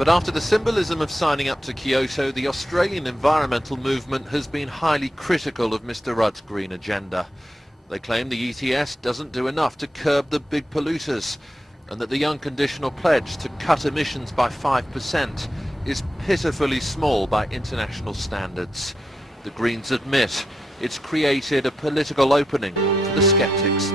But after the symbolism of signing up to Kyoto, the Australian environmental movement has been highly critical of Mr Rudd's green agenda. They claim the ETS doesn't do enough to curb the big polluters, and that the unconditional pledge to cut emissions by 5% is pitifully small by international standards. The Greens admit it's created a political opening for the sceptics.